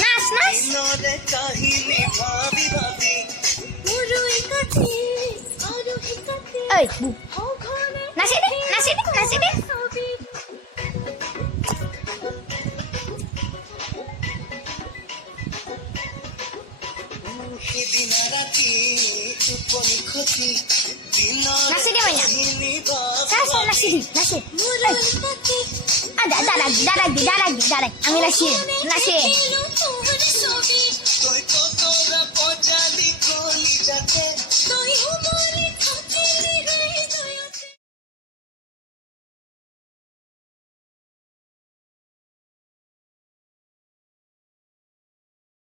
নাচ নাচ এই নাচে দে নাচে দে নাচে দে নাচে দে মাইনা নাচে নাচে দি নাচে দাঁড়া দাঁড়া দাঁড়া দাঁড়া দাঁড়া আমি নাচি নাচে